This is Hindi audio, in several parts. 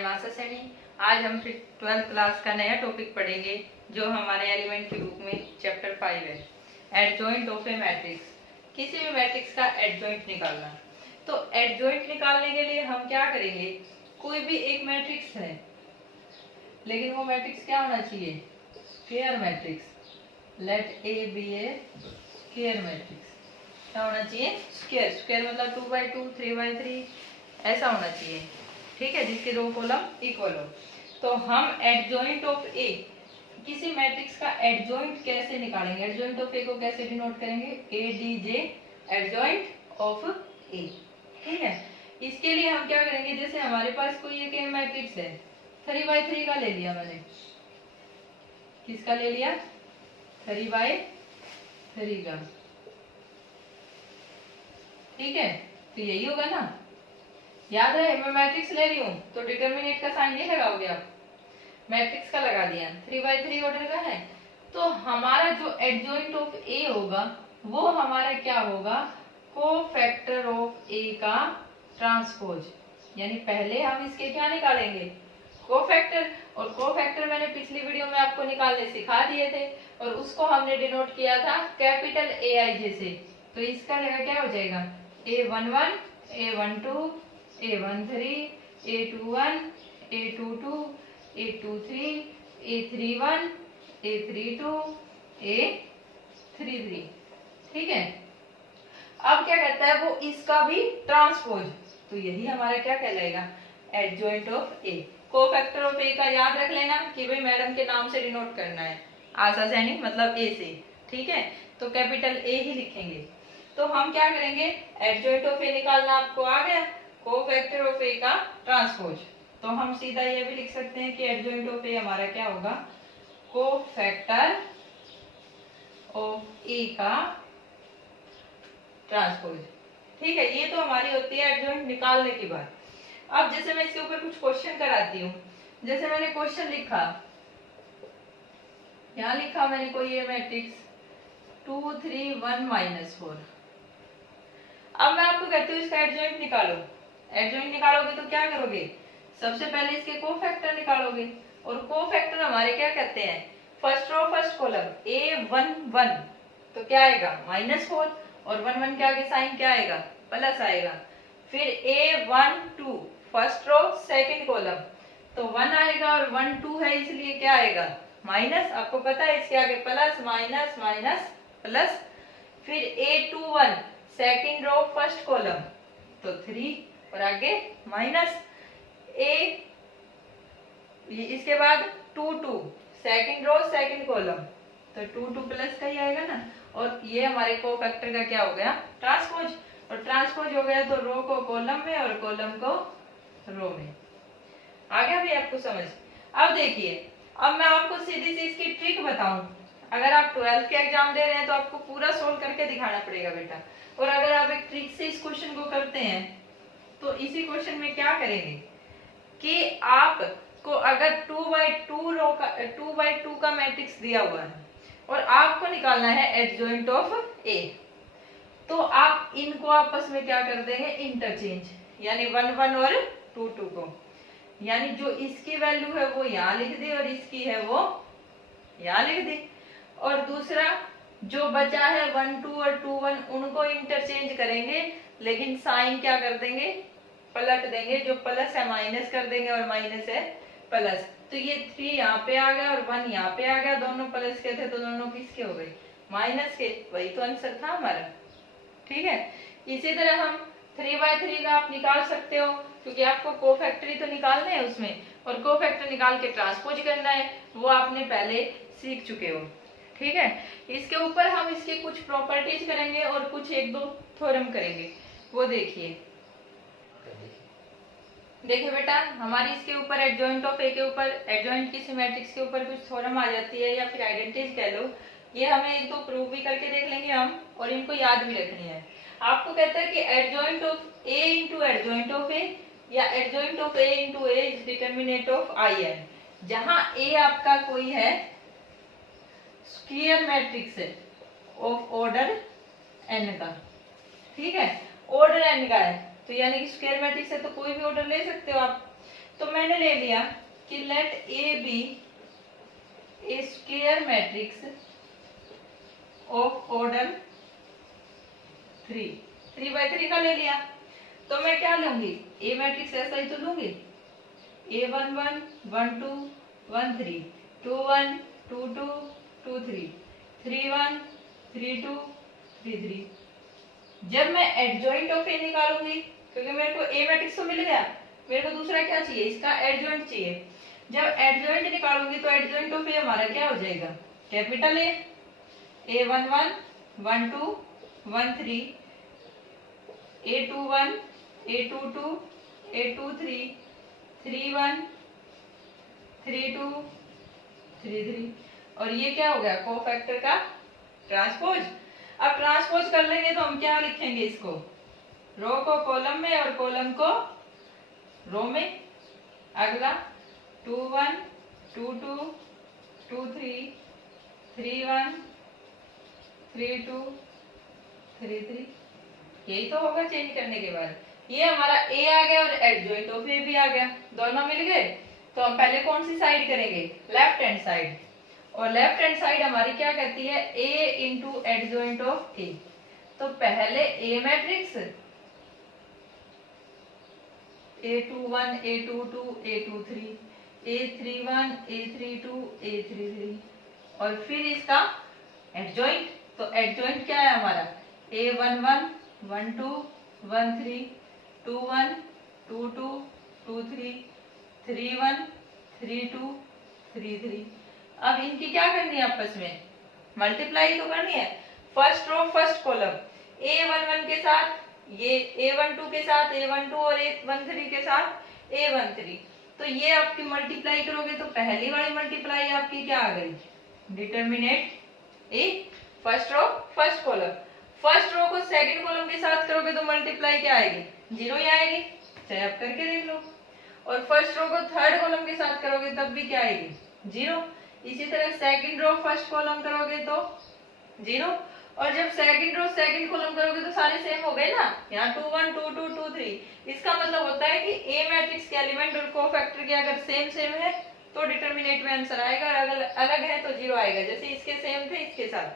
एम आशा सैनी। आज हम फिर 12th क्लास का नया टॉपिक पढ़ेंगे जो हमारे एलिमेंट्री बुक में चैप्टर 5 है, एडजॉइंट ऑफ ए मैट्रिक्स। किसी भी मैट्रिक्स का एडजॉइंट निकालना। तो एडजॉइंट निकालने के लिए हम क्या करेंगे, कोई भी एक मैट्रिक्स है लेकिन वो मैट्रिक्स क्या होना चाहिए, square matrix. Let A be a square matrix. क्या होना चाहिए, स्क्वायर। स्क्वायर मतलब 2x2 3x3 ऐसा होना चाहिए, ठीक है, जिसके दो कॉलम इक्वल हो। तो हम एडजॉइंट ऑफ ए, किसी मैट्रिक्स का एडजॉइंट कैसे निकालेंगे, एडजॉइंट ऑफ ए को कैसे डिनोट करेंगे, A D J adjoint of A, ठीक है। इसके लिए हम क्या करेंगे, जैसे हमारे पास कोई एक मैट्रिक्स है 3x3 का ले लिया मैंने, किसका ले लिया, 3x3 का, ठीक है। तो यही होगा ना, याद है मैं मैट्रिक्स ले रही हूँ तो डिटरमिनेंट का साइन नहीं लगाओगे आप, मैट्रिक्स का लगा दिया, 3x3 ऑर्डर का है। तो हमारा जो एडजॉइंट ऑफ ए होगा वो हमारा क्या होगा, कोफैक्टर ऑफ ए का ट्रांसपोज। यानी पहले हम इसके क्या निकालेंगे, कोफैक्टर। और कोफैक्टर मैंने पिछली वीडियो में आपको निकालने सिखा दिए थे और उसको हमने डिनोट किया था कैपिटल AIJ से। तो इसका जगह क्या हो जाएगा, A11 A12 A13 A21 A22 A23 A31 A32 A33, ठीक है। अब क्या कहता है वो, इसका भी ट्रांसपोज। तो यही हमारा क्या कहलाएगा, adjoint of A. Cofactor of A का याद रख लेना कि भाई मैडम के नाम से डिनोट करना है, आशा सैनी मतलब ए से, ठीक है। तो कैपिटल ए ही लिखेंगे। तो हम क्या करेंगे, एडजॉइंट ऑफ ए निकालना आपको आ गया, कोफैक्टर ऑफ ए का ट्रांसपोज। तो हम सीधा ये भी लिख सकते हैं कि एडजॉइंट ऑफ ए हमारा क्या होगा, कोफैक्टर ऑफ ए का ट्रांसपोज, ठीक है। ये तो हमारी होती है एडजॉइंट निकालने की बात। अब जैसे मैं इसके ऊपर कुछ क्वेश्चन कराती हूँ, जैसे मैंने क्वेश्चन लिखा, यहाँ लिखा मैंने कोई ये मैट्रिक्स 2 3 1 -4। अब मैं आपको कहती हूँ इसका एडजॉइंट निकालो। एडजॉइंट निकालोगे तो क्या करोगे, सबसे पहले इसके कोफैक्टर निकालोगे। और कोफैक्टर हमारे क्या कहते हैं, first row first column A11, तो क्या आएगा -4 और 1 1 के आगे साइन क्या आएगा, प्लस आएगा। फिर A12 first row second column, तो 1 आएगा और 1 2 है इसलिए क्या आएगा, माइनस। आपको पता है इसके आगे प्लस माइनस माइनस प्लस। फिर A21 second row first column, तो 3 और आगे माइनस। इसके बाद 2 2 सेकंड रो सेकंड कॉलम, तो 2 2 प्लस का ही आएगा ना। और ये हमारे कोफैक्टर का क्या हो गया, ट्रांसपोज। और ट्रांसपोज हो गया तो रो को कॉलम में और कॉलम को रो में। आ गया भी आपको समझ। अब देखिए, अब मैं आपको सीधी सी इसकी ट्रिक बताऊं। अगर आप 12th के एग्जाम दे रहे हैं तो आपको पूरा सोल्व करके दिखाना पड़ेगा बेटा। और अगर आप एक ट्रिक से इस क्वेश्चन को करते हैं तो इसी क्वेश्चन में क्या करेंगे कि आपको अगर 2x2 का मैट्रिक्स दिया हुआ है और आपको निकालना है एडजॉइंट ऑफ ए, तो आप इनको आपस में क्या कर देंगे, इंटरचेंज। यानी 1 1 और 2 2 को, यानी जो इसकी वैल्यू है वो यहाँ लिख दे और इसकी है वो यहाँ लिख दे। और दूसरा जो बचा है 1 2 और 2 1 उनको इंटरचेंज करेंगे, लेकिन साइन क्या कर देंगे, पलट देंगे। जो प्लस है माइनस कर देंगे और माइनस है प्लस। तो ये 3 यहाँ पे आ गया और 1 यहाँ पे आ गया, दोनों प्लस के थे तो दोनों किसके हो गए, माइनस के। वही तो आंसर था हमारा, ठीक है। इसी तरह हम 3x3 का आप निकाल सकते हो, क्योंकि आपको कोफैक्टरी तो निकालना है उसमें, और कोफैक्टर निकाल के ट्रांसपोज करना है, वो आपने पहले सीख चुके हो, ठीक है। इसके ऊपर हम इसके कुछ प्रॉपर्टीज करेंगे और कुछ 1 2 थ्योरम करेंगे, वो देखिए। देखिए बेटा, हमारी इसके ऊपर एडजॉइंट ऑफ ए के ऊपर, एडजॉइंट किसी मैट्रिक्स के ऊपर कुछ थ्योरम आ जाती है या फिर आइडेंटिटीज कह लो। ये हमें 1 2 प्रूव भी करके देख लेंगे हम, और इनको याद भी रखनी है। आपको कहता है कि adjoint of A into adjoint of A या adjoint of A into A is determinant of IN। जहां ए आपका कोई है स्क्वायर मैट्रिक्स है ऑफ ऑर्डर n का, ठीक है, ऑर्डर n का है, तो यानी कि स्क्वायर मैट्रिक्स है तो कोई भी ऑर्डर ले सकते हो आप। तो मैंने ले लिया कि let A be a square matrix of order 3 का ले लिया। तो मैं क्या लूंगी, ए मैट्रिक्स ऐसा ही तो लूंगी, A11 12 13 21 22 23 31 32 33। जब मैं एडजॉइंट ऑफ ए निकालूंगी, क्योंकि मेरे को ए मैट्रिक्स तो मिल गया, मेरे को दूसरा क्या चाहिए, इसका एडजॉइंट चाहिए। जब एडजॉइंट निकालूंगी तो एडजॉइंट ऑफ ए हमारा क्या हो जाएगा, capital A, A11 12 13 A21 A22 A23 31 32 33। और ये क्या हो गया, कोफैक्टर का ट्रांसपोज। अब ट्रांसपोज कर लेंगे तो हम क्या लिखेंगे इसको, रो को कॉलम में और कॉलम को रो में। अगला 21 22 23 31 32 33। यही तो होगा चेंज करने के बाद। ये हमारा ए आ गया और एडजॉइंट ऑफ ए भी आ गया, दोनों मिल गए। तो हम पहले कौन सी साइड करेंगे, लेफ्ट हैंड साइड। और लेफ्ट हैंड साइड हमारी क्या कहती है, ए इंटू एडजॉइंट ऑफ ए। तो पहले ए matrix A21 A22 A23 A31 A32 A33 और फिर इसका एडजॉइंट। तो एडजॉइंट क्या है हमारा, A11 12 13 21 22 23 31 32 33। अब इनकी क्या करनी है, आपस में मल्टीप्लाई तो करनी है। First row first column, A11 के साथ ये A12 के साथ A12 और A13 के साथ A13। तो ये आपकी मल्टीप्लाई करोगे तो पहली वाली मल्टीप्लाई आपकी क्या आ गई, determinant A, first row first column. First row को सेकंड कॉलम के साथ करोगे तो मल्टीप्लाई क्या आएगी, 0 ही आएगी, चाहे आप करके देख लो। और फर्स्ट रो को थर्ड कॉलम के साथ करोगे तब भी क्या आएगी, 0। इसी तरह सेकंड रो फर्स्ट कॉलम करोगे तो 0। और जब सेकंड रो सेकंड कॉलम करोगे तो सारे सेम हो गए ना, यहाँ 2 1 2 2 2 3। इसका मतलब होता है कि ए मैट्रिक्स के एलिमेंट और कोफैक्टर के अगर सेम सेम है तो डिटर्मिनेट में आंसर आएगा, अगर अलग है तो 0 आएगा। जैसे इसके सेम थे इसके साथ,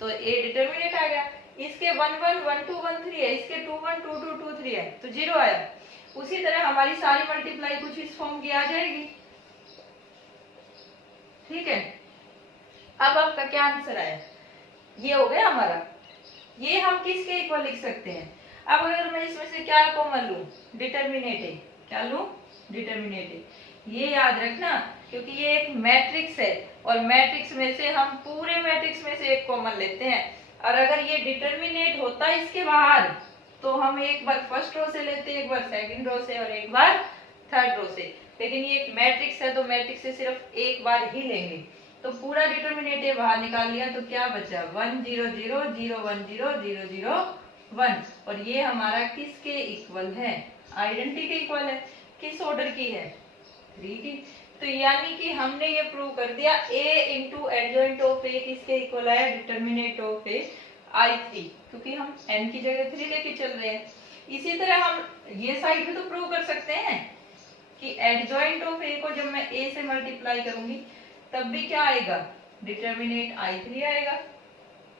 तो ए डिटर्मिनेट आ गया। इसके 1 1 1 2 1 3 है, इसके 2 1 2 2 2 3 है, तो 0 आया। उसी तरह हमारी सारी मल्टीप्लाई कुछ इस फॉर्म की आ जाएगी, ठीक है। अब आपका क्या आंसर आया, ये हो गया हमारा। ये हम किसके इक्वल लिख सकते हैं। अब अगर मैं इसमें से क्या कॉमन लूं, डिटर्मिनेट है, क्या लूं, डिटर्मिनेट है। ये याद रखना, क्योंकि ये एक मैट्रिक्स है और मैट्रिक्स में से हम पूरे मैट्रिक्स में से एक कॉमन लेते हैं। और अगर ये डिटर्मिनेट होता है इसके बाहर तो हम एक बार फर्स्ट रो से लेते, एक बार सेकंड रो से और एक बार थर्ड रो से। लेकिन ये एक मैट्रिक्स है तो मैट्रिक्स से सिर्फ एक बार ही लेंगे। तो पूरा डिटर्मिनेट बाहर निकाल लिया तो क्या बचा, 1 0 0 0 1 0 0 0 1। और ये हमारा किसके इक्वल है, आइडेंटिटी के इक्वल है। किस ऑर्डर की है, 3 की। तो यानी कि हमने ये प्रूव कर दिया a into adjoint of a किसके इक्वल है, डिटर्मिनेट ऑफ a I3, क्योंकि हम n की जगह 3 लेके चल रहे हैं। इसी तरह हम ये साइड भी तो प्रूव कर सकते हैं कि एडजॉइंट ऑफ a को जब मैं a से मल्टीप्लाई करूंगी तब भी क्या आएगा, डिटर्मिनेट I3 आएगा,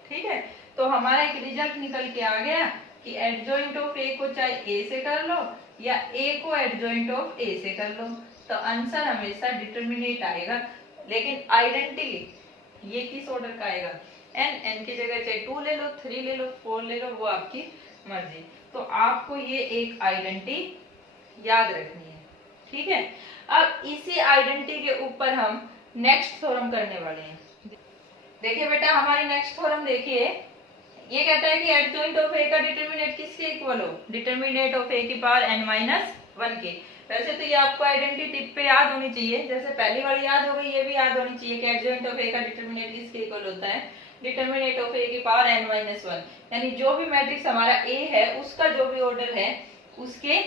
ठीक है। तो हमारा एक रिजल्ट निकल के आ गया कि एडजॉइंट ऑफ a को चाहे a से कर लो या a को एडजॉइंट ऑफ a से कर लो, तो आंसर हमेशा डिटर्मिनेट आएगा। लेकिन आइडेंटिटी ये किस ऑर्डर का आएगा, n की जगह चाहे 2 ले लो, 3 ले लो, 4 ले लो, वो आपकी मर्जी। तो आपको ये एक आइडेंटिटी याद रखनी है, ठीक है। अब इसी आइडेंटिटी के ऊपर हम नेक्स्ट थ्योरम करने वाले हैं। देखिए बेटा, हमारी नेक्स्ट थ्योरम देखिए, ये कहता है कि एडजॉइंट ऑफ ए का डिटर्मिनेट किसके इक्वल हो, डिटर्मिनेट ऑफ ए की पावर n-1 के। वैसे तो ये आपको आइडेंटिटी टिप पे याद होनी चाहिए, जैसे पहली वाली याद हो गई, ये भी याद होनी चाहिए कि एडजॉइंट ऑफ ए का डिटर्मिनेट किसके इक्वल होता है, डिटर्मिनेट ऑफ ए की पावर n-1। यानी जो भी मैट्रिक्स हमारा ए है उसका जो भी ऑर्डर है उसके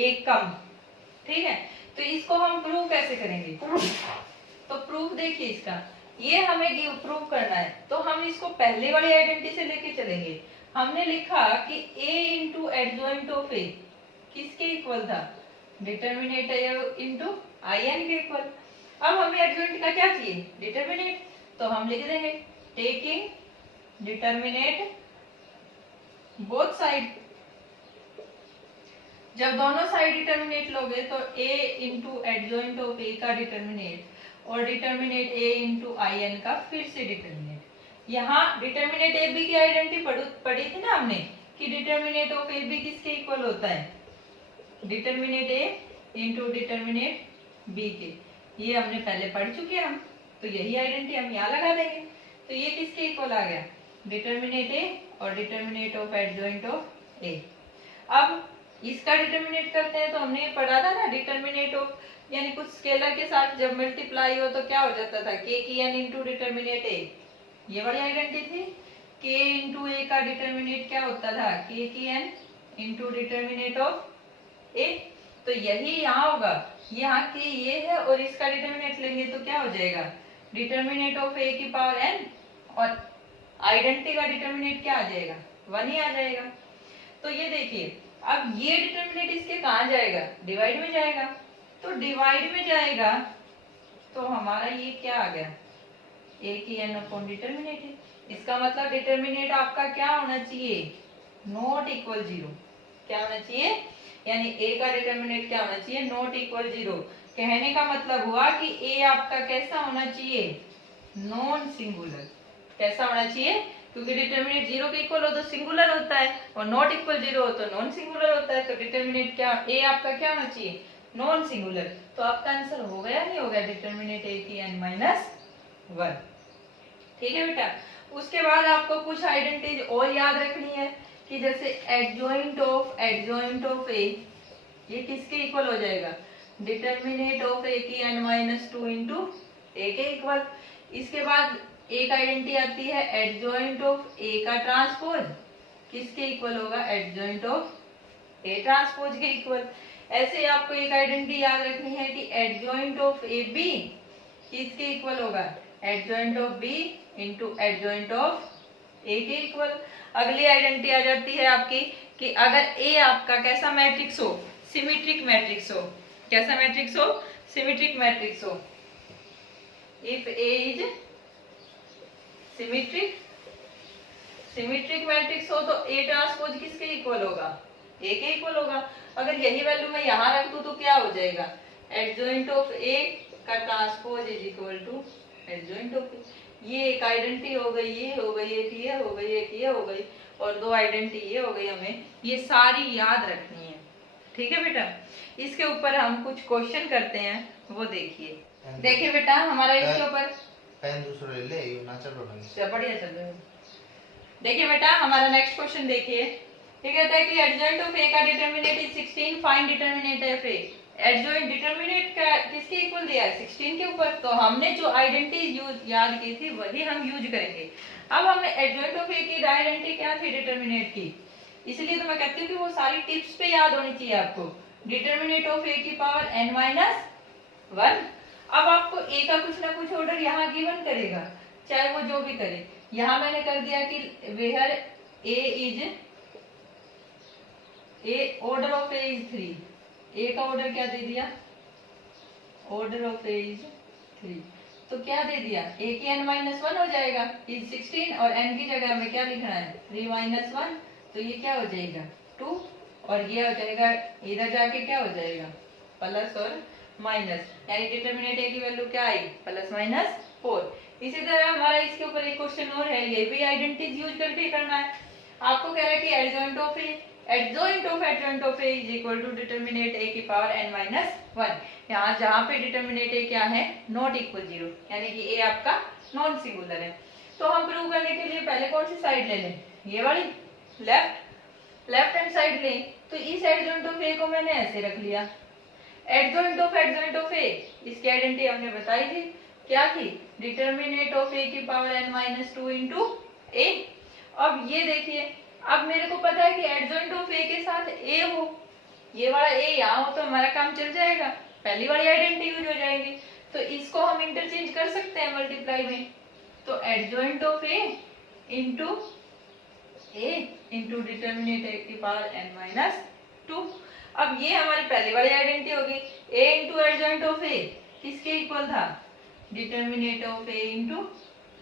एक कम, ठीक है। तो इसको हम प्रूव कैसे करेंगे, तो प्रूफ देखिए इसका, ये हमें प्रूव करना है तो हम इसको पहले वाली आइडेंटिटी से लेके चलेंगे। हमने लिखा कि a इंटू एडजॉइंट ऑफ ए किसके इक्वल था, डिटर्मिनेट इंटू आई एन के इक्वल। अब हमें एडजॉइंट का क्या चाहिए, डिटर्मिनेट, तो हम लिख देंगे टेकिंग डिटर्मिनेट बोथ साइड। जब दोनों साइड डिटर्मिनेट लोगे तो a into adjoint of a का डिटर्मिनेट और determinant a into I n का फिर से डिटर्मिनेट। यहाँ डिटर्मिनेट ए बी की आइडेंटिटी पढ़ी थी ना हमने कि डिटर्मिनेट ऑफ ए बी किसके इक्वल होता है, determinant A into determinant B के, ये हमने पहले पढ़ चुके हैं हम, तो यही आइडेंटिटी हम यहाँ लगा देंगे। तो ये किसके इक्वल आ गया, डिटर्मिनेट ए और डिटर्मिनेट ऑफ एडजॉइंट ऑफ ए। अब इसका डिटर्मिनेट करते हैं तो हमने ये पढ़ा था ना, डिटर्मिनेट ऑफ यानी कुछ स्केलर के साथ जब मल्टीप्लाई हो तो क्या हो जाता था, के की एन इंटू डिटर्मिनेट ए, ये वाली आइडेंटिटी थी। के इंटू ए का डिटर्मिनेट क्या होता था, के की एन इंटू डिटर्मिनेट ऑफ ए। तो यही यहाँ होगा, यहाँ के ये है और इसका डिटर्मिनेट लेंगे तो क्या हो जाएगा, डिटर्मिनेट ऑफ ए की पावर एन, और आइडेंटिटी का डिटर्मिनेट क्या आ जाएगा, 1 ही आ जाएगा। तो ये देखिए अब ये डिटर्मिनेट इसके कहाँ जाएगा, डिवाइड में जाएगा। तो डिवाइड में जाएगा तो हमारा ये क्या आ गया, ए की एन अपॉन डिटर्मिनेट है। इसका मतलब डिटर्मिनेट आपका क्या होना चाहिए, नॉट इक्वल 0। क्या होना चाहिए, यानी ए का डिटर्मिनेट क्या होना चाहिए, नॉट इक्वल 0। कहने का मतलब हुआ कि ए आपका कैसा होना चाहिए, नॉन सिंगुलर। कैसा होना चाहिए, क्योंकि डिटर्मिनेट 0 के इक्वल हो तो सिंगुलर होता है और नॉट इक्वल 0 हो तो नॉन सिंगुलर होता है। तो डिटर्मिनेट क्या, ए आपका क्या होना चाहिए, नॉन सिंगुलर। तो आपका आंसर हो गया, नहीं हो गया, डिटर्मिनेट ए की n माइनस 1। ठीक है बेटा। उसके बाद आपको कुछ आइडेंटिटीज और याद रखनी है कि जैसे एडजॉइंट ऑफ ए, ये किसके इक्वल हो जाएगा, डिटर्मिनेट ऑफ ए की n माइनस 2 इंटू ए के इक्वल। इसके बाद एक आइडेंटिटी आती है एडजॉइंट ऑफ ए का ट्रांसपोज, किसके इक्वल होगा, एडजॉइंट ऑफ ए ट्रांसपोज के इक्वल। ऐसे आपको एक आइडेंटिटी याद रखनी है कि एडजॉइंट ऑफ ए बी किसके इक्वल होगा, adjoint of B into adjoint of A के इक्वल। अगली आइडेंटिटी आ जाती है आपकी कि अगर ए आपका कैसा मैट्रिक्स हो, सिमेट्रिक मैट्रिक्स हो। कैसा मैट्रिक्स हो, सिमेट्रिक मैट्रिक्स हो। If A is symmetric matrix हो तो ए ट्रांसपोज किसके इक्वल होगा, ए के इक्वल होगा। अगर यही वैल्यू मैं यहाँ रख दूं तो क्या हो जाएगा, एडजॉइंट ऑफ ए का transpose is equal to adjoint of A. ये एक आइडेंटिटी हो गई, ये हो गई, एक ये हो गई, एक ये हो गई, और दो आइडेंटिटी ये हो गई। हमें ये सारी याद रखनी है, ठीक है बेटा। इसके ऊपर हम कुछ क्वेश्चन करते हैं, वो देखिए। देखिए बेटा हमारा इसके ऊपर पेन दूसरा ले ले, ये ना चलो नहीं बढ़िया चल रहा है। देखिए बेटा हमारा नेक्स्ट क्वेश्चन देखिए, ये कहता है कि एडजॉइंट ऑफ ए का determinate is 16, find determinate of A. Adjoint determinate का किसके इक्वल दिया है, 16 के ऊपर। तो हमने जो आइडेंटिटी यूज याद की थी वही हम यूज करेंगे। अब हमें एडजॉइंट ऑफ ए की आइडेंटिटी क्या थी, डिटरमिनेट की, इसलिए तो मैं कहती हूँ कि वो सारी टिप्स पे याद होनी चाहिए आपको। डिटरमिनेट ऑफ ए की पावर n माइनस 1। अब आपको ए का कुछ ना कुछ ऑर्डर यहाँ गिवन करेगा, चाहे वो जो भी करे। यहाँ मैंने कर दिया कि where A is A, order of A is 3। A का ऑर्डर क्या दे दिया, ऑर्डर ऑफ ए इज 3। तो क्या दे दिया, ए की n माइनस 1 हो जाएगा, इज 16, और n की जगह में क्या लिखना है, 3 माइनस 1। तो ये क्या हो जाएगा 2, और ये हो जाएगा इधर जाके क्या हो जाएगा प्लस और माइनस, यानी डिटरमिनेट ए की वैल्यू क्या आई, प्लस माइनस 4। इसी तरह हमारा इसके ऊपर एक क्वेश्चन और है, ये भी आइडेंटिटीज यूज करके करना है। आपको कह रहा है कि adjoint of adjoint of A is equal to determinant A की पावर n माइनस 1। यहाँ जहाँ पे डिटरमिनेट ए क्या है, नॉट इक्वल 0, यानी कि ए आपका नॉन सिंगुलर है। तो हम प्रूव करने के लिए पहले कौन सी साइड ले लें, ये वाली लेफ्ट हैंड साइड लें। तो इस एडजॉइंट ऑफ ए को मैंने ऐसे रख लिया, एडजॉइंट ऑफ ए, इसकी आइडेंटिटी हमने बताई थी, क्या थी, डिटरमिनेट ऑफ ए की पावर n माइनस 2 इंटू ए। अब ये देखिए, अब मेरे को पता है कि एडजॉइंट ऑफ ए के साथ ए हो, ये वाला ए यहाँ हो तो हमारा काम चल जाएगा, पहली वाली आइडेंटिटी यूज हो जाएगी। तो इसको हम इंटरचेंज कर सकते हैं मल्टीप्लाई में। तो adjoint of A into determinant A की पावर n माइनस 2। अब ये हमारी पहली वाली आइडेंटिटी होगी, a into adjoint of a किसके इक्वल था, determinant of a into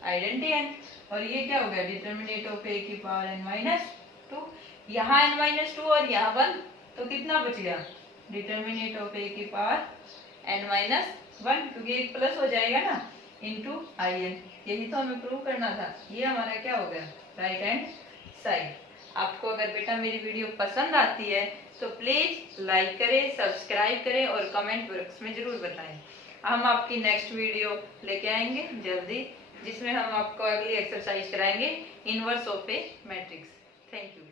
identity n, और ये क्या हो गया, डिटर्मिनेंट ऑफ a की पावर n माइनस 2, यहाँ n माइनस 2 और यहाँ 1, तो कितना बच गया, डिटर्मिनेंट ऑफ a की पावर n माइनस 1, क्योंकि एक प्लस हो जाएगा ना, इंटू आई एन। यही तो हमें प्रूव करना था। ये हमारा क्या हो गया, राइट हैंड साइड। आपको अगर बेटा मेरी वीडियो पसंद आती है तो प्लीज लाइक करें, सब्सक्राइब करें और कमेंट बॉक्स में जरूर बताएं। हम आपकी नेक्स्ट वीडियो लेके आएंगे जल्दी, जिसमें हम आपको अगली एक्सरसाइज कराएंगे inverse of A matrix. Thank you.